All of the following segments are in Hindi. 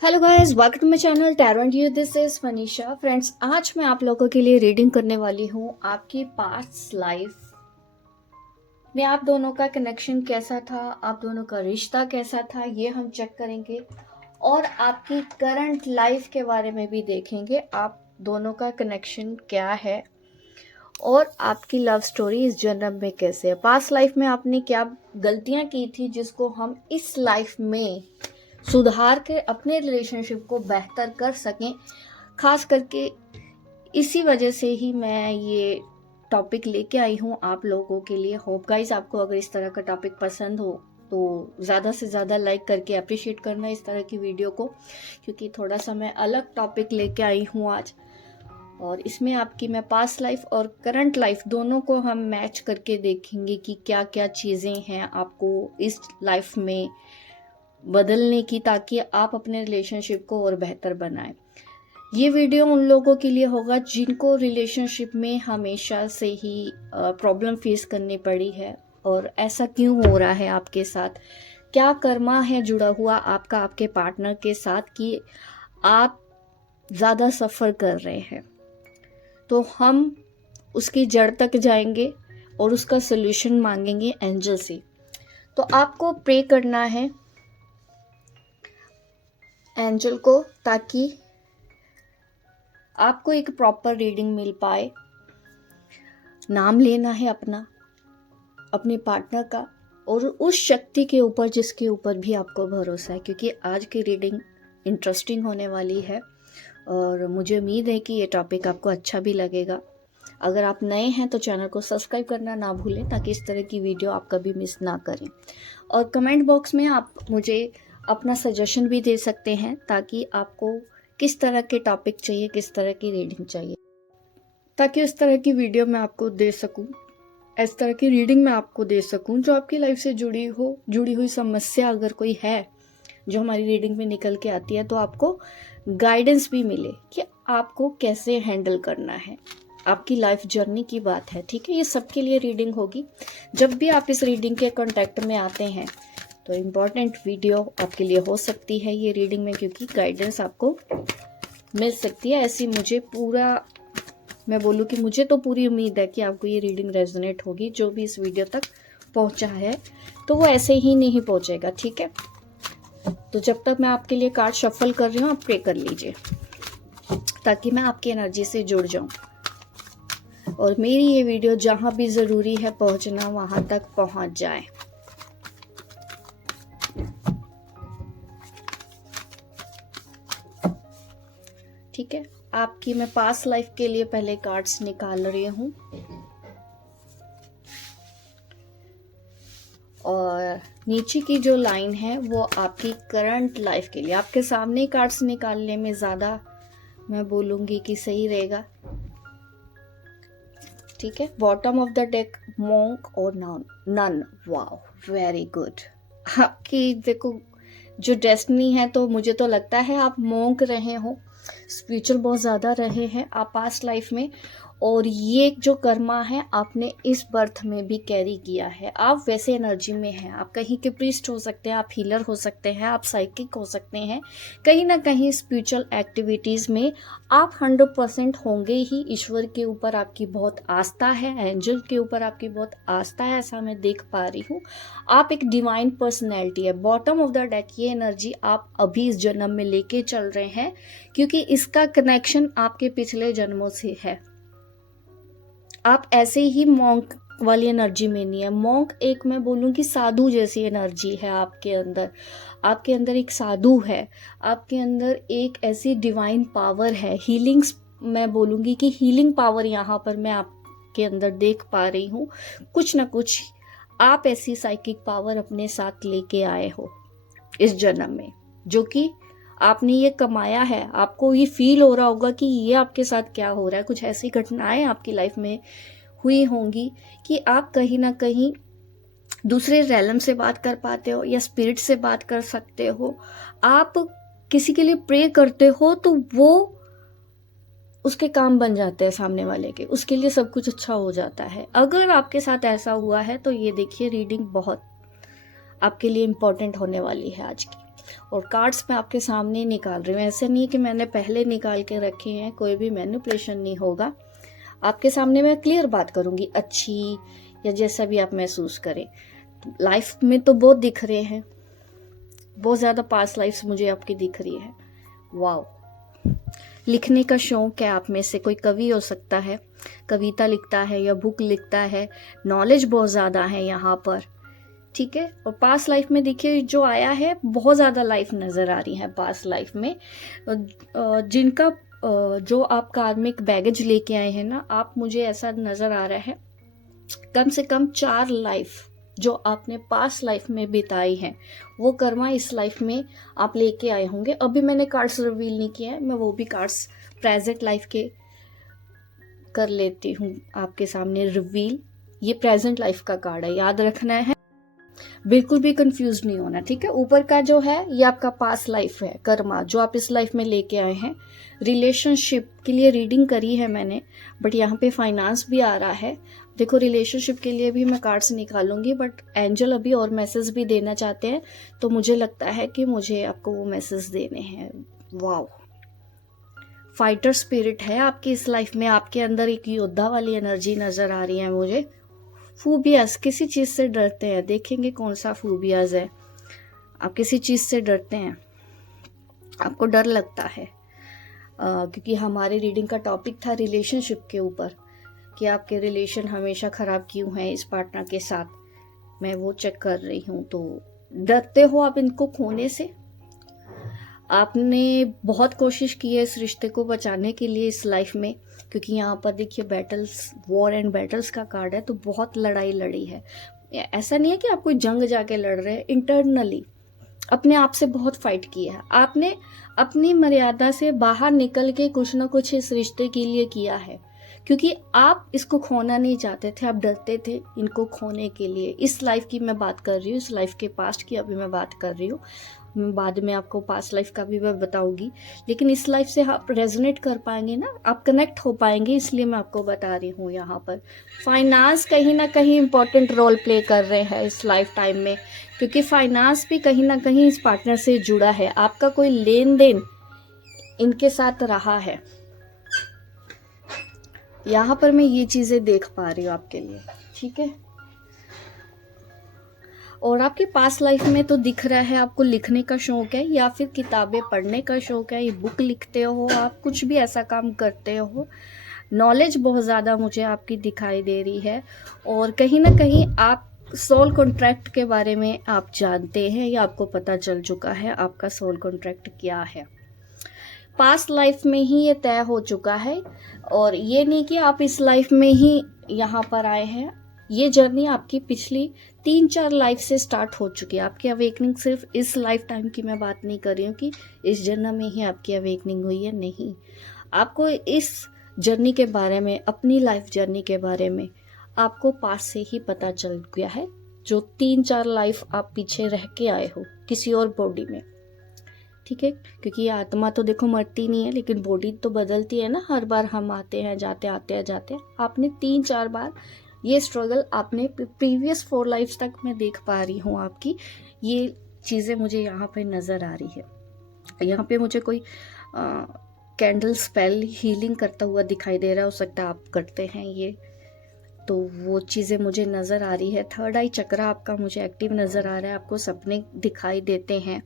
Hello guys, welcome to my channel tarot and you. This is Manisha. Friends, आज मैं आप लोगों के लिए रीडिंग करने वाली हूँ। आपकी पास्ट लाइफ में आप दोनों का कनेक्शन कैसा था, आप दोनों का रिश्ता कैसा था, ये हम चेक करेंगे। और आपकी करंट लाइफ के बारे में भी देखेंगे, आप दोनों का कनेक्शन क्या है और आपकी लव स्टोरी इस जन्म में कैसे है। पास्ट लाइफ में आपने क्या गलतियां की थी जिसको हम इस लाइफ में सुधार के अपने रिलेशनशिप को बेहतर कर सकें। खास करके इसी वजह से ही मैं ये टॉपिक लेके आई हूँ आप लोगों के लिए। होप गाइस, आपको अगर इस तरह का टॉपिक पसंद हो तो ज़्यादा से ज़्यादा लाइक करके अप्रिशिएट करना इस तरह की वीडियो को, क्योंकि थोड़ा सा मैं अलग टॉपिक लेके आई हूँ आज। और इसमें आपकी मैं पास्ट लाइफ और करंट लाइफ दोनों को हम मैच करके देखेंगे कि क्या क्या चीज़ें हैं आपको इस लाइफ में बदलने की, ताकि आप अपने रिलेशनशिप को और बेहतर बनाएं। ये वीडियो उन लोगों के लिए होगा जिनको रिलेशनशिप में हमेशा से ही प्रॉब्लम फेस करनी पड़ी है, और ऐसा क्यों हो रहा है आपके साथ, क्या कर्मा है जुड़ा हुआ आपका आपके पार्टनर के साथ कि आप ज़्यादा सफ़र कर रहे हैं। तो हम उसकी जड़ तक जाएंगे और उसका सलूशन मांगेंगे एंजल से। तो आपको प्रे करना है एंजल को, ताकि आपको एक प्रॉपर रीडिंग मिल पाए। नाम लेना है अपना, अपने पार्टनर का, और उस शक्ति के ऊपर जिसके ऊपर भी आपको भरोसा है, क्योंकि आज की रीडिंग इंटरेस्टिंग होने वाली है और मुझे उम्मीद है कि ये टॉपिक आपको अच्छा भी लगेगा। अगर आप नए हैं तो चैनल को सब्सक्राइब करना ना भूलें, ताकि इस तरह की वीडियो आप कभी मिस ना करें। और कमेंट बॉक्स में आप मुझे अपना सजेशन भी दे सकते हैं, ताकि आपको किस तरह के टॉपिक चाहिए, किस तरह की रीडिंग चाहिए, ताकि उस तरह की वीडियो मैं आपको दे सकूं, इस तरह की रीडिंग मैं आपको दे सकूं जो आपकी लाइफ से जुड़ी हुई समस्या अगर कोई है जो हमारी रीडिंग में निकल के आती है, तो आपको गाइडेंस भी मिले कि आपको कैसे हैंडल करना है। आपकी लाइफ जर्नी की बात है, ठीक है। ये सबके लिए रीडिंग होगी। जब भी आप इस रीडिंग के कांटेक्ट में आते हैं तो इम्पॉर्टेंट वीडियो आपके लिए हो सकती है ये रीडिंग में, क्योंकि गाइडेंस आपको मिल सकती है। ऐसी मैं बोलूँ कि मुझे तो पूरी उम्मीद है कि आपको ये रीडिंग रेजोनेट होगी। जो भी इस वीडियो तक पहुंचा है तो वो ऐसे ही नहीं पहुंचेगा, ठीक है। तो जब तक मैं आपके लिए कार्ड शफल कर रही हूँ, आप प्रे कर लीजिए ताकि मैं आपकी एनर्जी से जुड़ जाऊं और मेरी ये वीडियो जहां भी ज़रूरी है पहुंचना वहां तक पहुंच जाए। ठीक है, आपकी मैं पास्ट लाइफ के लिए पहले कार्ड्स निकाल रही हूँ और नीचे की जो लाइन है वो आपकी करंट लाइफ के लिए। आपके सामने कार्ड्स निकालने में ज़्यादा मैं बोलूँगी कि सही रहेगा, ठीक है। Bottom of the deck monk और नन। Wow, very good. आपकी देखो जो डेस्टिनी है, तो मुझे तो लगता है आप मॉन्क रहे हो, स्पिरिचुअल बहुत ज़्यादा रहे हैं आप पास्ट लाइफ में, और ये जो कर्मा है आपने इस बर्थ में भी कैरी किया है। आप वैसे एनर्जी में हैं, आप कहीं के प्रीस्ट हो सकते हैं, आप हीलर हो सकते हैं, आप साइकिक हो सकते हैं, कहीं ना कहीं स्पिरिचुअल एक्टिविटीज़ में आप 100% होंगे ही। ईश्वर के ऊपर आपकी बहुत आस्था है, एंजल के ऊपर आपकी बहुत आस्था है, ऐसा मैं देख पा रही हूँ। आप एक डिवाइन पर्सनैलिटी है। बॉटम ऑफ द डेक ये एनर्जी आप अभी इस जन्म में लेके चल रहे हैं, क्योंकि इसका कनेक्शन आपके पिछले जन्मों से है। आप ऐसे ही मॉन्क वाली एनर्जी में नहीं है। मॉन्क एक मैं बोलूँ कि साधु जैसी एनर्जी है आपके अंदर। आपके अंदर एक साधु है, आपके अंदर एक ऐसी डिवाइन पावर है। हीलिंग्स, मैं बोलूँगी कि हीलिंग पावर यहाँ पर मैं आपके अंदर देख पा रही हूँ। कुछ ना कुछ आप ऐसी साइकिक पावर अपने साथ लेके आए हो इस जन्म में, जो कि आपने ये कमाया है। आपको ये फील हो रहा होगा कि ये आपके साथ क्या हो रहा है। कुछ ऐसी घटनाएं आपकी लाइफ में हुई होंगी कि आप कहीं ना कहीं दूसरे रैलम से बात कर पाते हो या स्पिरिट से बात कर सकते हो। आप किसी के लिए प्रे करते हो तो वो उसके काम बन जाते हैं सामने वाले के, उसके लिए सब कुछ अच्छा हो जाता है। अगर आपके साथ ऐसा हुआ है तो ये देखिए रीडिंग बहुत आपके लिए इम्पोर्टेंट होने वाली है आज की। और कार्ड्स मैं आपके सामने ही निकाल रही हूँ, ऐसे नहीं कि मैंने पहले निकाल के रखे हैं, कोई भी मैनिपुलेशन नहीं होगा। आपके सामने मैं क्लियर बात करूँगी, अच्छी या जैसा भी आप महसूस करें। लाइफ में तो बहुत दिख रहे हैं, बहुत ज़्यादा पास्ट लाइफ्स मुझे आपकी दिख रही है। वाओ, लिखने का शौक है आप में से, कोई कवि हो सकता है, कविता लिखता है या बुक लिखता है, नॉलेज बहुत ज़्यादा है यहाँ पर, ठीक है। और पास्ट लाइफ में देखिए जो आया है, बहुत ज़्यादा लाइफ नज़र आ रही है पास्ट लाइफ में, जिनका जो आप कार्मिक बैगेज लेके आए हैं ना आप, मुझे ऐसा नज़र आ रहा है कम से कम 4 लाइफ जो आपने पास्ट लाइफ में बिताई हैं, वो कर्मा इस लाइफ में आप लेके आए होंगे। अभी मैंने कार्ड्स रिवील नहीं किया है, मैं वो भी कार्ड्स प्रेजेंट लाइफ के कर लेती हूँ आपके सामने रिवील। ये प्रेजेंट लाइफ का कार्ड है, याद रखना है, बिल्कुल भी कंफ्यूज नहीं होना, ठीक है। ऊपर का जो है ये आपका पास्ट लाइफ है, कर्मा जो आप इस लाइफ में लेके आए हैं। रिलेशनशिप के लिए रीडिंग करी है मैंने, बट यहाँ पे फाइनेंस भी आ रहा है। देखो रिलेशनशिप के लिए भी मैं कार्ड्स निकालूंगी, बट एंजल अभी और मैसेज भी देना चाहते हैं, तो मुझे लगता है कि मुझे आपको वो मैसेज देने हैं। वाओ, फाइटर स्पिरिट है आपकी इस लाइफ में, आपके अंदर एक योद्धा वाली एनर्जी नजर आ रही है मुझे। फूबियाज, किसी चीज से डरते हैं, देखेंगे कौन सा फूबियाज है। आप किसी चीज से डरते हैं, आपको डर लगता है, क्योंकि हमारी रीडिंग का टॉपिक था रिलेशनशिप के ऊपर, कि आपके रिलेशन हमेशा ख़राब क्यों हैं इस पार्टनर के साथ, मैं वो चेक कर रही हूँ। तो डरते हो आप इनको खोने से, आपने बहुत कोशिश की है इस रिश्ते को बचाने के लिए इस लाइफ में, क्योंकि यहाँ पर देखिए बैटल्स, वॉर एंड बैटल्स का कार्ड है, तो बहुत लड़ाई लड़ी है। ऐसा नहीं है कि आप कोई जंग जाके लड़ रहे हैं, इंटरनली अपने आप से बहुत फाइट किया है आपने, अपनी मर्यादा से बाहर निकल के कुछ ना कुछ इस रिश्ते के लिए किया है, क्योंकि आप इसको खोना नहीं चाहते थे, आप डरते थे इनको खोने के लिए। इस लाइफ की मैं बात कर रही हूँ, इस लाइफ के पास्ट की अभी मैं बात कर रही हूँ, बाद में आपको पास्ट लाइफ का भी मैं बताऊंगी, लेकिन इस लाइफ से आप रेजोनेट कर पाएंगे ना, आप कनेक्ट हो पाएंगे, इसलिए मैं आपको बता रही हूँ। यहाँ पर फाइनेंस कहीं ना कहीं इंपॉर्टेंट रोल प्ले कर रहे हैं इस लाइफ टाइम में, क्योंकि फाइनेंस भी कहीं ना कहीं इस पार्टनर से जुड़ा है, आपका कोई लेन देन इनके साथ रहा है। यहाँ पर मैं ये चीज़ें देख पा रही हूँ आपके लिए, ठीक है। और आपके पास लाइफ में तो दिख रहा है आपको लिखने का शौक है, या फिर किताबें पढ़ने का शौक है, ये बुक लिखते हो आप, कुछ भी ऐसा काम करते हो। नॉलेज बहुत ज़्यादा मुझे आपकी दिखाई दे रही है, और कहीं ना कहीं आप सोल कॉन्ट्रैक्ट के बारे में आप जानते हैं, या आपको पता चल चुका है आपका सोल कॉन्ट्रैक्ट क्या है। पास्ट लाइफ में ही ये तय हो चुका है, और ये नहीं कि आप इस लाइफ में ही यहाँ पर आए हैं, ये जर्नी आपकी पिछली 3-4 लाइफ से स्टार्ट हो चुकी है। आपकी अवेकनिंग सिर्फ इस लाइफ टाइम की मैं बात नहीं कर रही हूँ कि इस जन्म में ही आपकी अवेकनिंग हुई है, नहीं। आपको इस जर्नी के बारे में, अपनी लाइफ जर्नी के बारे में आपको पास से ही पता चल गया है, जो 3-4 लाइफ आप पीछे रह के आए हो किसी और बॉडी में, ठीक है। क्योंकि आत्मा तो देखो मरती नहीं है, लेकिन बॉडी तो बदलती है ना, हर बार हम आते हैं जाते, आते हैं जाते। आपने 3-4 बार ये स्ट्रगल आपने प्रीवियस 4 लाइफ्स तक मैं देख पा रही हूँ आपकी, ये चीज़ें मुझे यहाँ पे नज़र आ रही है। यहाँ पे मुझे कोई कैंडल स्पेल हीलिंग करता हुआ दिखाई दे रहा, हो सकता है आप करते हैं ये, तो वो चीज़ें मुझे नज़र आ रही है। थर्ड आई चक्रा आपका मुझे एक्टिव नज़र आ रहा है, आपको सपने दिखाई देते हैं,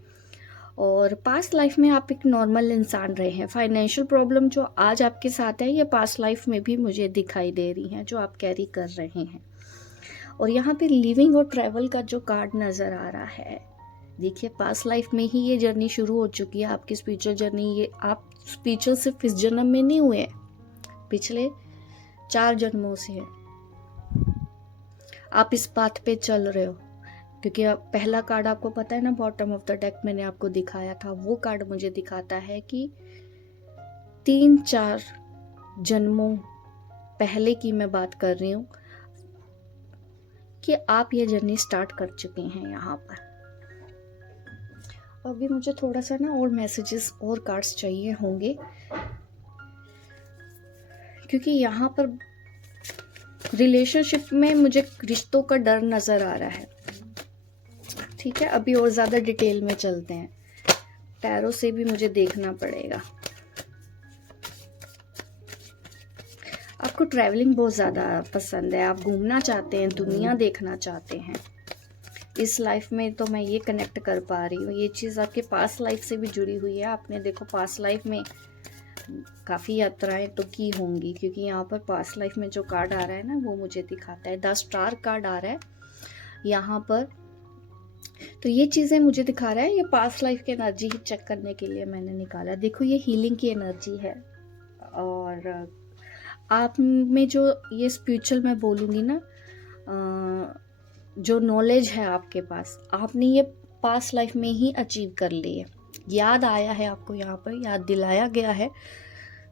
और पास्ट लाइफ में आप एक नॉर्मल इंसान रहे हैं। फाइनेंशियल प्रॉब्लम जो आज आपके साथ है, ये पास्ट लाइफ में भी मुझे दिखाई दे रही हैं, जो आप कैरी कर रहे हैं। और यहाँ पे लिविंग और ट्रैवल का जो कार्ड नज़र आ रहा है, देखिए पास्ट लाइफ में ही ये जर्नी शुरू हो चुकी है आपकी स्पिरिचुअल जर्नी। ये आप स्पिरिचुअल सिर्फ इस जन्म में नहीं हुए, पिछले 4 जन्मों से है आप इस पाथ पे चल रहे हो। क्योंकि पहला कार्ड आपको पता है ना, बॉटम ऑफ द डेक मैंने आपको दिखाया था, वो कार्ड मुझे दिखाता है कि 3-4 जन्मों पहले की मैं बात कर रही हूँ, कि आप ये जर्नी स्टार्ट कर चुके हैं यहाँ पर। अभी मुझे थोड़ा सा ना और मैसेजेस और कार्ड्स चाहिए होंगे, क्योंकि यहाँ पर रिलेशनशिप में मुझे रिश्तों का डर नज़र आ रहा है, ठीक है। अभी और ज़्यादा डिटेल में चलते हैं। टैरो से भी मुझे देखना पड़ेगा। आपको ट्रैवलिंग बहुत ज़्यादा पसंद है, आप घूमना चाहते हैं, दुनिया देखना चाहते हैं इस लाइफ में। तो मैं ये कनेक्ट कर पा रही हूँ, ये चीज़ आपके पास्ट लाइफ से भी जुड़ी हुई है। आपने देखो पास्ट लाइफ में काफ़ी यात्राएं तो की होंगी, क्योंकि यहाँ पर पास्ट लाइफ में जो कार्ड आ रहा है ना वो मुझे दिखाता है, 10 स्टार कार्ड आ रहा है यहाँ पर। तो ये चीज़ें मुझे दिखा रहा है, ये पास्ट लाइफ की एनर्जी ही चेक करने के लिए मैंने निकाला। देखो ये हीलिंग की एनर्जी है, और आप में जो ये स्पिरिचुअल मैं बोलूँगी ना, जो नॉलेज है आपके पास, आपने ये पास्ट लाइफ में ही अचीव कर ली है। याद आया है आपको, यहाँ पर याद दिलाया गया है।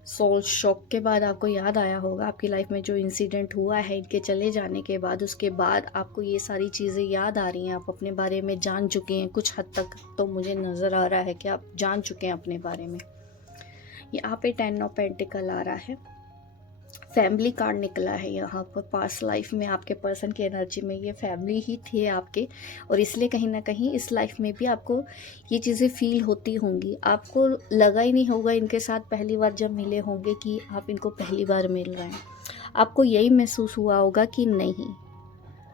सोल शॉक के बाद आपको याद आया होगा आपकी लाइफ में जो इंसिडेंट हुआ है इनके चले जाने के बाद, उसके बाद आपको ये सारी चीज़ें याद आ रही हैं। आप अपने बारे में जान चुके हैं कुछ हद तक, तो मुझे नज़र आ रहा है कि आप जान चुके हैं अपने बारे में। यहाँ पे 10 ऑफ पेंटिकल आ रहा है, फैमिली कार्ड निकला है यहाँ पर। पास्ट लाइफ में आपके पर्सन की एनर्जी में ये फैमिली ही थे आपके, और इसलिए कहीं ना कहीं इस लाइफ में भी आपको ये चीज़ें फील होती होंगी। आपको लगा ही नहीं होगा इनके साथ पहली बार जब मिले होंगे कि आप इनको पहली बार मिल रहे हैं। आपको यही महसूस हुआ होगा कि नहीं,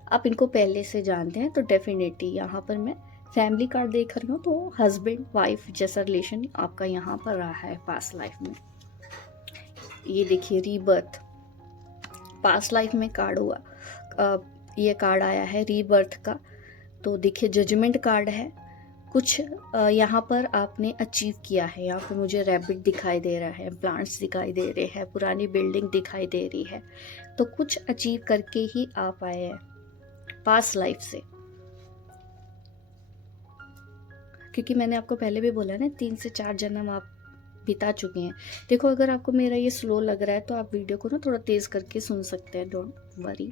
आप इनको पहले से जानते हैं। तो डेफिनेटली यहाँ पर मैं फैमिली कार्ड देख रही हूँ, तो हस्बैंड वाइफ जैसा रिलेशन आपका यहाँ पर रहा है पास्ट लाइफ में। ये देखिए रीबर्थ, पास्ट लाइफ में कार्ड हुआ, ये कार्ड आया है रीबर्थ का। तो देखिए जजमेंट कार्ड है, कुछ यहाँ पर आपने अचीव किया है। यहाँ पर मुझे रैबिट दिखाई दे रहा है, प्लांट्स दिखाई दे रहे हैं, पुरानी बिल्डिंग दिखाई दे रही है। तो कुछ अचीव करके ही आप आए हैं पास्ट लाइफ से, क्योंकि मैंने आपको पहले भी बोला ना 3 से 4 जन्म आप बिता चुके हैं। देखो अगर आपको मेरा ये स्लो लग रहा है तो आप वीडियो को ना थोड़ा तेज़ करके सुन सकते हैं, डोंट वरी,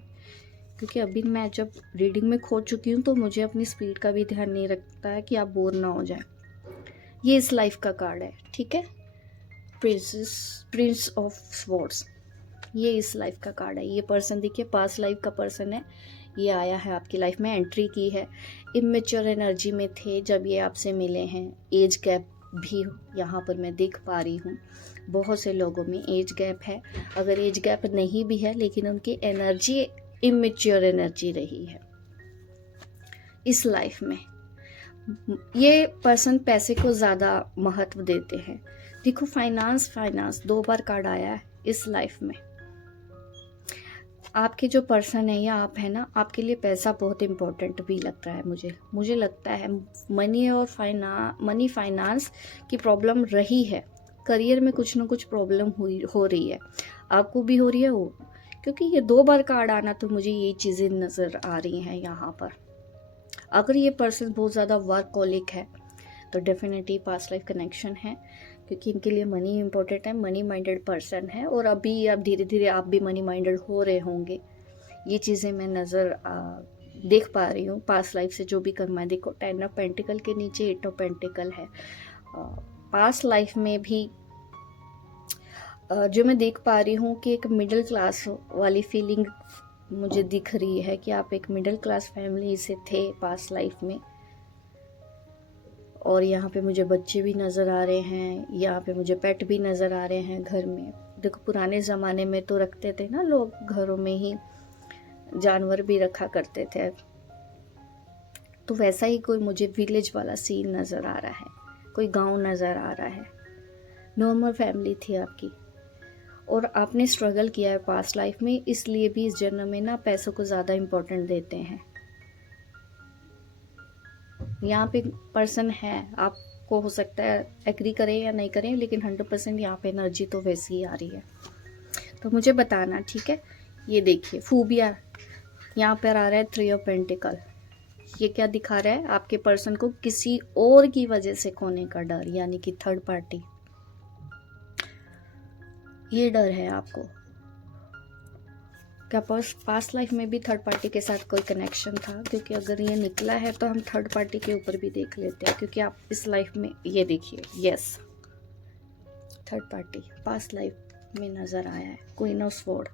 क्योंकि अभी मैं जब रीडिंग में खो चुकी हूँ तो मुझे अपनी स्पीड का भी ध्यान नहीं रखता है कि आप बोर ना हो जाए। ये इस लाइफ का कार्ड है, ठीक है, प्रिंस ऑफ स्वॉर्ड्स, ये इस लाइफ का कार्ड है। ये पर्सन देखिए पास्ट लाइफ का पर्सन है, ये आया है आपकी लाइफ में, एंट्री की है। इमेच्योर एनर्जी में थे जब ये आपसे मिले हैं। एज गैप भी यहाँ पर मैं देख पा रही हूँ, बहुत से लोगों में एज गैप है। अगर एज गैप नहीं भी है लेकिन उनकी एनर्जी इमेच्योर एनर्जी रही है इस लाइफ में। ये पर्सन पैसे को ज़्यादा महत्व देते हैं। देखो फाइनेंस 2 बार कार्ड आया है इस लाइफ में। आपके जो पर्सन है या आप है ना, आपके लिए पैसा बहुत इम्पोर्टेंट भी लगता है मुझे लगता है। मनी और मनी फाइनेंस की प्रॉब्लम रही है, करियर में कुछ ना कुछ प्रॉब्लम हो रही है, आपको भी हो रही है वो, क्योंकि ये 2 बार कार्ड आना तो मुझे ये चीज़ें नज़र आ रही हैं यहाँ पर। अगर ये पर्सन बहुत ज़्यादा वर्कहोलिक है तो डेफिनेटली पास्ट लाइफ कनेक्शन है, क्योंकि इनके लिए मनी इम्पोर्टेंट है, मनी माइंडेड पर्सन है। और अभी आप धीरे धीरे आप भी मनी माइंडेड हो रहे होंगे, ये चीज़ें मैं देख पा रही हूँ पास्ट लाइफ से जो भी करना है। देखो 10 ऑफ पेंटिकल के नीचे 8 ऑफ पेंटिकल है। पास्ट लाइफ में भी जो मैं देख पा रही हूँ कि एक मिडिल क्लास वाली फीलिंग मुझे दिख रही है कि आप एक मिडिल क्लास फैमिली से थे पास्ट लाइफ में। और यहाँ पे मुझे बच्चे भी नज़र आ रहे हैं, यहाँ पे मुझे पेट भी नज़र आ रहे हैं घर में। देखो पुराने ज़माने में तो रखते थे ना लोग, घरों में ही जानवर भी रखा करते थे, तो वैसा ही कोई मुझे विलेज वाला सीन नज़र आ रहा है, कोई गांव नज़र आ रहा है। नॉर्मल फैमिली थी आपकी, और आपने स्ट्रगल किया है पास्ट लाइफ में, इसलिए भी इस जन्म में ना पैसों को ज़्यादा इम्पोर्टेंट देते हैं। यहाँ पे पर्सन है, आपको हो सकता है एग्री करें या नहीं करें, लेकिन 100% यहाँ पे एनर्जी तो वैसी ही आ रही है, तो मुझे बताना, ठीक है। ये देखिए फूबिया यहाँ पर आ रहा है, 3 ऑफ पेंटिकल। ये क्या दिखा रहा है, आपके पर्सन को किसी और की वजह से खोने का डर, यानी कि थर्ड पार्टी, ये डर है आपको। क्या पास्ट लाइफ में भी थर्ड पार्टी के साथ कोई कनेक्शन था? क्योंकि अगर ये निकला है तो हम थर्ड पार्टी के ऊपर भी देख लेते हैं, क्योंकि आप इस लाइफ में, ये देखिए yes, third party past life में नज़र आया है, क्वीन ऑफ स्वॉर्ड।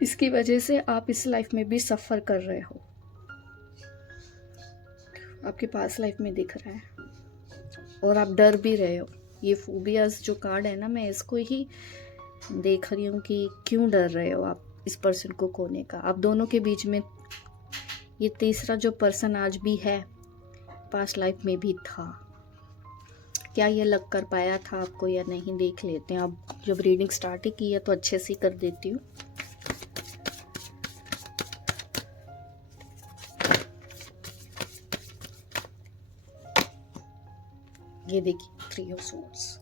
इसकी वजह से आप इस लाइफ में भी सफ़र कर रहे हो, आपके पास्ट लाइफ में दिख रहा है। और आप डर भी रहे हो। ये फोबियाज जो कार्ड है ना, मैं इसको ही देख रही हूँ कि क्यों डर रहे हो आप इस पर्सन को खोने का। आप दोनों के बीच में ये तीसरा जो पर्सन आज भी है, पास्ट लाइफ में भी था। क्या ये लग कर पाया था आपको या नहीं, देख लेते हैं। अब जब रीडिंग स्टार्ट ही की है तो अच्छे से कर देती हूँ। ये देखिए 3 ऑफ सोर्ड्स,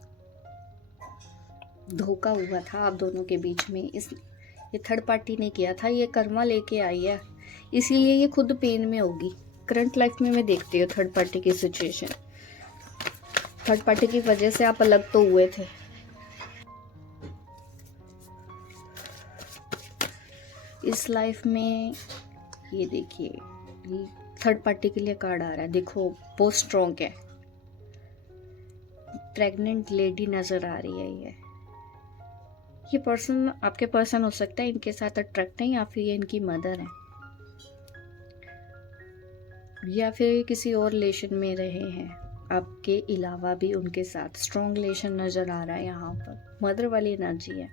धोखा हुआ था आप दोनों के बीच में। ये थर्ड पार्टी ने किया था, ये कर्मा लेके आई है, इसीलिए ये खुद पेन में होगी। करंट लाइफ में मैं देखती हूँ थर्ड पार्टी की सिचुएशन। थर्ड पार्टी की वजह से आप अलग तो हुए थे। इस लाइफ में ये देखिए, थर्ड पार्टी के लिए कार्ड आ रहा है, देखो बहुत स्ट्रॉन्ग है। प्रेग्नेंट लेडी नजर आ रही है। ये पर्सन आपके पर्सन हो सकता है, इनके साथ अट्रैक्ट है, या फिर ये इनकी मदर है, या फिर किसी और रिलेशन में रहे हैं आपके अलावा भी उनके साथ। स्ट्रॉन्ग रिलेशन नजर आ रहा है यहाँ पर, मदर वाली एनर्जी है।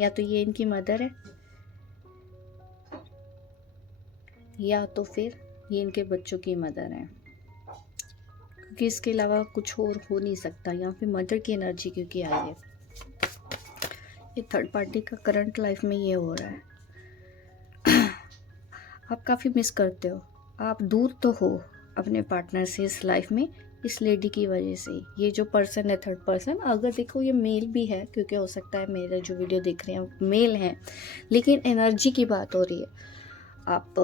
या तो ये इनकी मदर है, या तो फिर ये इनके बच्चों की मदर है, क्योंकि इसके अलावा कुछ और हो नहीं सकता। यहाँ पे मदर की एनर्जी क्योंकि आई है। ये थर्ड पार्टी का करंट लाइफ में ये हो रहा है। आप काफ़ी मिस करते हो, आप दूर तो हो अपने पार्टनर से इस लाइफ में, इस लेडी की वजह से। ये जो पर्सन है थर्ड पर्सन, अगर देखो ये मेल भी है, क्योंकि हो सकता है मेरे जो वीडियो देख रहे हैं मेल हैं, लेकिन एनर्जी की बात हो रही है। आप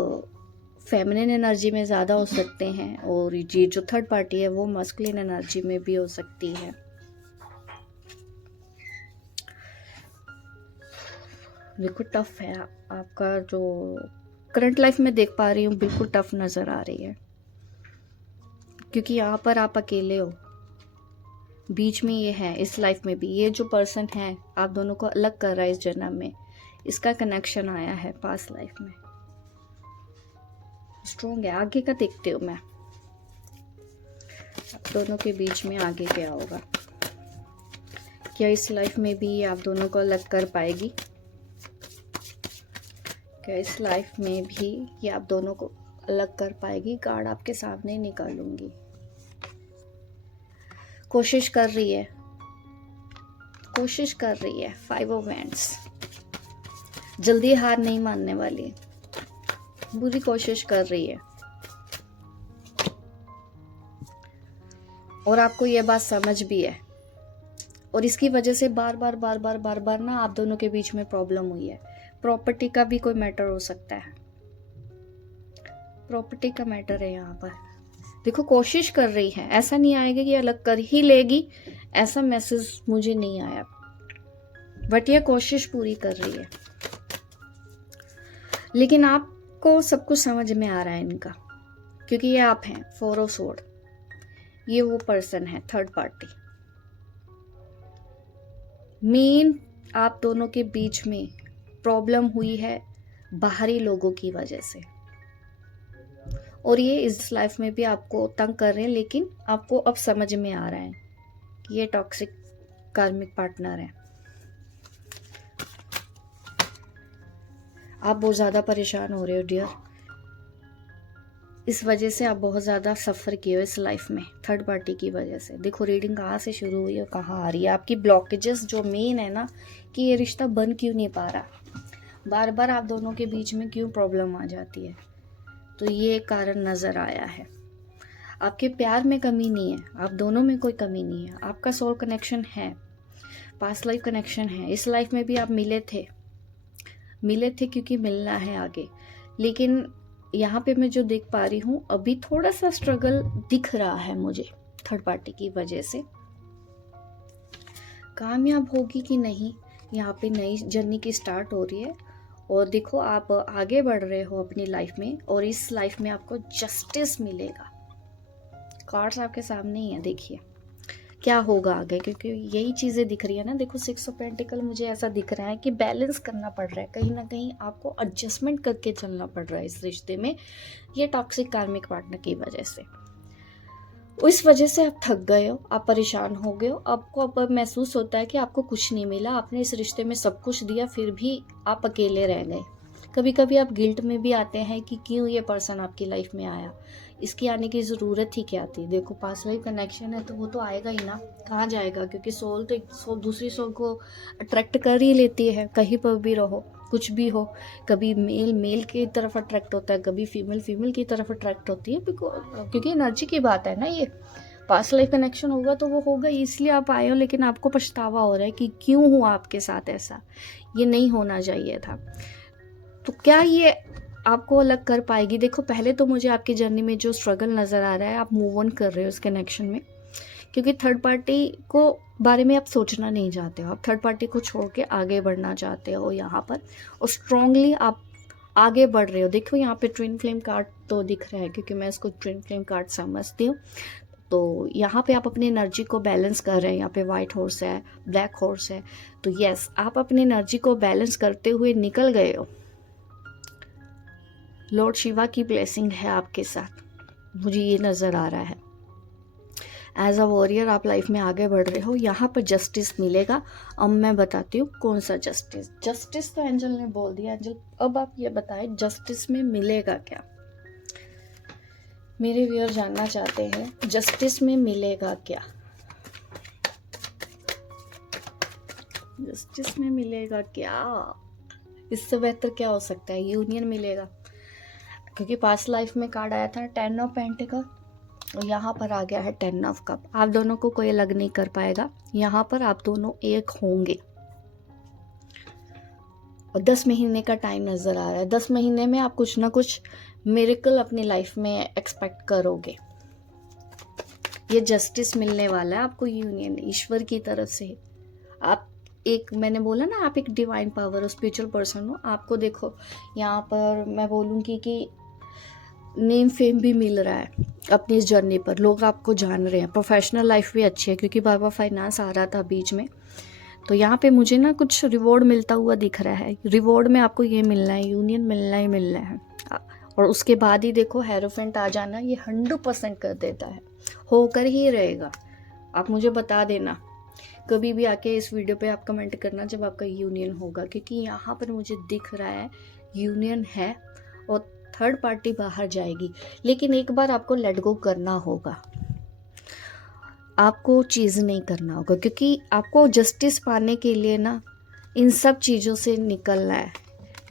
फेमिनिन एनर्जी में ज़्यादा हो सकते हैं, और ये जो थर्ड पार्टी है वो मस्कुलिन एनर्जी में भी हो सकती है। बिल्कुल टफ है आपका जो करंट लाइफ में देख पा रही हूँ, बिल्कुल टफ नज़र आ रही है, क्योंकि यहाँ पर आप अकेले हो। बीच में ये है, इस लाइफ में भी ये जो पर्सन है आप दोनों को अलग कर रहा है इस जन्म में, इसका कनेक्शन आया है पास्ट लाइफ में। स्ट्रॉन्ग है। आगे का देखते हो मैं, आप दोनों के बीच में आगे क्या होगा। क्या इस लाइफ में भी आप दोनों को अलग कर पाएगी? क्या इस लाइफ में भी ये आप दोनों को अलग कर पाएगी? कार्ड आपके सामने निकालूंगी। कोशिश कर रही है, कोशिश कर रही है। 5 ऑफ वैंड्स, जल्दी हार नहीं मानने वाली, बुरी कोशिश कर रही है। और आपको ये बात समझ भी है, और इसकी वजह से बार बार ना आप दोनों के बीच में प्रॉब्लम हुई है। प्रॉपर्टी का भी कोई मैटर हो सकता है, प्रॉपर्टी का मैटर है यहाँ पर। देखो कोशिश कर रही है, ऐसा नहीं आएगा कि अलग कर ही लेगी, ऐसा मैसेज मुझे नहीं आया, बट ये कोशिश पूरी कर रही है। लेकिन आपको सब कुछ समझ में आ रहा है इनका, क्योंकि ये आप हैं 4 ऑफ सोर्ड, ये वो पर्सन है थर्ड पार्टी। मेन आप दोनों के बीच में प्रॉब्लम हुई है बाहरी लोगों की वजह से, और ये इस लाइफ में भी आपको तंग कर रहे हैं, लेकिन आपको अब समझ में आ रहा है कि ये टॉक्सिक कार्मिक पार्टनर है। आप बहुत ज़्यादा परेशान हो रहे हो डियर, इस वजह से आप बहुत ज़्यादा सफ़र किए हो इस लाइफ में थर्ड पार्टी की वजह से। देखो रीडिंग कहाँ से शुरू हुई है, कहाँ आ रही है। आपकी ब्लॉकेजेस जो मेन है ना, कि ये रिश्ता बन क्यों नहीं पा रहा, बार बार आप दोनों के बीच में क्यों प्रॉब्लम आ जाती है, तो ये कारण नज़र आया है। आपके प्यार में कमी नहीं है, आप दोनों में कोई कमी नहीं है, आपका सोल कनेक्शन है, पास्ट लाइफ कनेक्शन है। इस लाइफ में भी आप मिले थे क्योंकि मिलना है आगे। लेकिन यहाँ पे मैं जो देख पा रही हूँ, अभी थोड़ा सा स्ट्रगल दिख रहा है मुझे थर्ड पार्टी की वजह से। कामयाब होगी कि नहीं, यहाँ पे नई जर्नी की स्टार्ट हो रही है, और देखो आप आगे बढ़ रहे हो अपनी लाइफ में, और इस लाइफ में आपको जस्टिस मिलेगा। कार्ड्स आपके सामने ही है, देखिए क्या होगा आगे, क्योंकि यही चीज़ें दिख रही है ना। देखो 6 ऑफ पेंटिकल, मुझे ऐसा दिख रहा है कि बैलेंस करना पड़ रहा है, कहीं ना कहीं आपको एडजस्टमेंट करके चलना पड़ रहा है इस रिश्ते में, ये टॉक्सिक कार्मिक पार्टनर की वजह से। उस वजह से आप थक गए हो, आप परेशान हो गए हो, आपको अब महसूस होता है कि आपको कुछ नहीं मिला, आपने इस रिश्ते में सब कुछ दिया फिर भी आप अकेले रह गए। कभी कभी आप गिल्ट में भी आते हैं कि क्यों ये पर्सन आपकी लाइफ में आया, इसकी आने की ज़रूरत ही क्या थी। देखो पास्ट लाइफ कनेक्शन है तो वो तो आएगा ही ना, कहाँ जाएगा, क्योंकि सोल तो एक सोल दूसरी सोल को अट्रैक्ट कर ही लेती है, कहीं पर भी रहो कुछ भी हो। कभी मेल मेल की तरफ अट्रैक्ट होता है, कभी फीमेल फीमेल की तरफ अट्रैक्ट होती है, क्योंकि एनर्जी की बात है ना। ये पास्ट लाइफ कनेक्शन होगा तो वो होगा, इसलिए आप आए हो, लेकिन आपको पछतावा हो रहा है कि क्यों हुआ आपके साथ ऐसा, ये नहीं होना चाहिए था। तो क्या ये आपको अलग कर पाएगी? देखो पहले तो मुझे आपकी जर्नी में जो स्ट्रगल नज़र आ रहा है, आप मूव ऑन कर रहे हो उस कनेक्शन में, क्योंकि थर्ड पार्टी को बारे में आप सोचना नहीं चाहते हो, आप थर्ड पार्टी को छोड़ के आगे बढ़ना चाहते हो यहाँ पर, और स्ट्रांगली आप आगे बढ़ रहे हो। देखो यहाँ पे ट्विन फ्लेम कार्ड तो दिख रहा है, क्योंकि मैं इसको ट्विन फ्लेम कार्ड समझती हूँ। तो यहाँ पे आप अपनी एनर्जी को बैलेंस कर रहे हैं, यहाँ पे वाइट हॉर्स है, ब्लैक हॉर्स है, तो यस आप अपनी एनर्जी को बैलेंस करते हुए निकल गए हो। लॉर्ड शिवा की ब्लेसिंग है आपके साथ, मुझे ये नज़र आ रहा है। एज अ वॉरियर आप लाइफ में आगे बढ़ रहे हो, यहाँ पर जस्टिस मिलेगा। अब मैं बताती हूँ कौन सा जस्टिस। जस्टिस तो एंजल ने बोल दिया, एंजल अब आप ये बताएं जस्टिस में मिलेगा क्या। मेरे व्यूअर जानना चाहते हैं जस्टिस में मिलेगा क्या, जस्टिस में मिलेगा क्या। इससे बेहतर क्या हो सकता है, यूनियन मिलेगा, क्योंकि पास्ट लाइफ में कार्ड आया था 10 ऑफ पेंटिकल और यहाँ पर आ गया है 10 ऑफ कप। आप दोनों को कोई अलग नहीं कर पाएगा, यहाँ पर आप दोनों एक होंगे। और 10 महीने का टाइम नज़र आ रहा है, 10 महीने में आप कुछ ना कुछ मिरेकल अपनी लाइफ में एक्सपेक्ट करोगे। ये जस्टिस मिलने वाला है आपको, यूनियन ईश्वर की तरफ से। आप एक, मैंने बोला ना आप एक डिवाइन पावर हो, स्पिरिचुअल पर्सन हो। आपको देखो यहाँ पर मैं बोलूँगी कि नेम फेम भी मिल रहा है अपनी इस जर्नी पर, लोग आपको जान रहे हैं। प्रोफेशनल लाइफ भी अच्छी है, क्योंकि बाबा फाइनेंस आ रहा था बीच में, तो यहाँ पे मुझे ना कुछ रिवॉर्ड मिलता हुआ दिख रहा है। रिवॉर्ड में आपको ये मिलना है, यूनियन मिलना ही मिलना है। और उसके बाद ही देखो हेरोफेंट आ जाना, ये 100% कर देता है, होकर ही रहेगा। आप मुझे बता देना कभी भी आके इस वीडियो पे, आप कमेंट करना जब आपका यूनियन होगा, क्योंकि यहाँ पर मुझे दिख रहा है यूनियन है और थर्ड पार्टी बाहर जाएगी। लेकिन एक बार आपको लेट गो करना होगा, आपको चीज़ नहीं करना होगा, क्योंकि आपको जस्टिस पाने के लिए ना इन सब चीज़ों से निकलना है।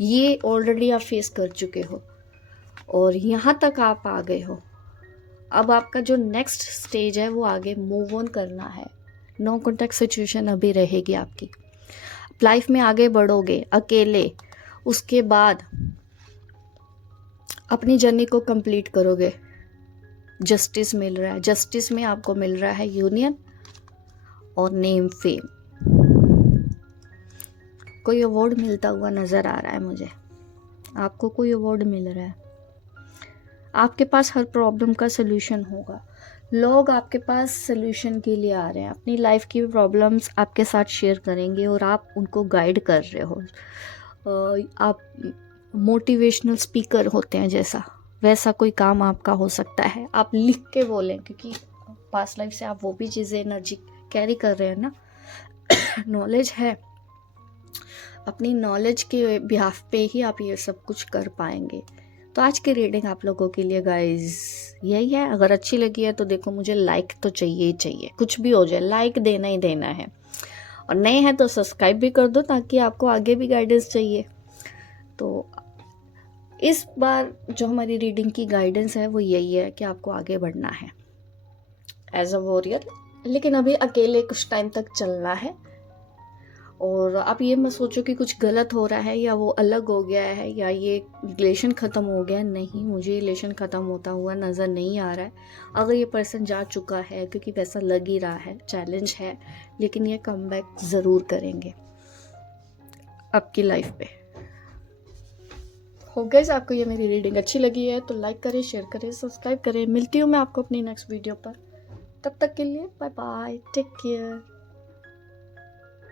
ये ऑलरेडी आप फेस कर चुके हो और यहाँ तक आप आ गए हो। अब आपका जो नेक्स्ट स्टेज है वो आगे मूव ऑन करना है। नो कॉन्टैक्ट सिचुएशन अभी रहेगी आपकी, लाइफ में आगे बढ़ोगे अकेले, उसके बाद अपनी जर्नी को कंप्लीट करोगे। जस्टिस मिल रहा है, जस्टिस में आपको मिल रहा है यूनियन और नेम फेम। कोई अवार्ड मिलता हुआ नज़र आ रहा है मुझे, आपको कोई अवार्ड मिल रहा है। आपके पास हर प्रॉब्लम का सलूशन होगा, लोग आपके पास सलूशन के लिए आ रहे हैं, अपनी लाइफ की प्रॉब्लम्स आपके साथ शेयर करेंगे और आप उनको गाइड कर रहे हो। आप मोटिवेशनल स्पीकर होते हैं जैसा, वैसा कोई काम आपका हो सकता है। आप लिख के बोलें, क्योंकि पास्ट लाइफ से आप वो भी चीज़ें एनर्जी कैरी कर रहे हैं ना। नॉलेज है, अपनी नॉलेज के बिहाफ पे ही आप ये सब कुछ कर पाएंगे। तो आज की रीडिंग आप लोगों के लिए गाइस यही है। अगर अच्छी लगी है तो देखो, मुझे लाइक तो चाहिए ही चाहिए, कुछ भी हो जाए लाइक देना ही देना है। और नए हैं तो सब्सक्राइब भी कर दो, ताकि आपको आगे भी गाइडेंस चाहिए। तो इस बार जो हमारी रीडिंग की गाइडेंस है वो यही है कि आपको आगे बढ़ना है एज अ वॉरियर, लेकिन अभी अकेले कुछ टाइम तक चलना है। और आप ये मत सोचो कि कुछ गलत हो रहा है या वो अलग हो गया है या ये रिलेशन ख़त्म हो गया। नहीं, मुझे रिलेशन ख़त्म होता हुआ नज़र नहीं आ रहा है। अगर ये पर्सन जा चुका है, क्योंकि वैसा लग ही रहा है, चैलेंज है, लेकिन ये कमबैक ज़रूर करेंगे आपकी लाइफ पे। हो गाइस, आपको ये मेरी रीडिंग अच्छी लगी है तो लाइक करें, शेयर करें, सब्सक्राइब करें। मिलती हूँ मैं आपको अपनी नेक्स्ट वीडियो पर, तब तक के लिए बाय बाय, टेक केयर।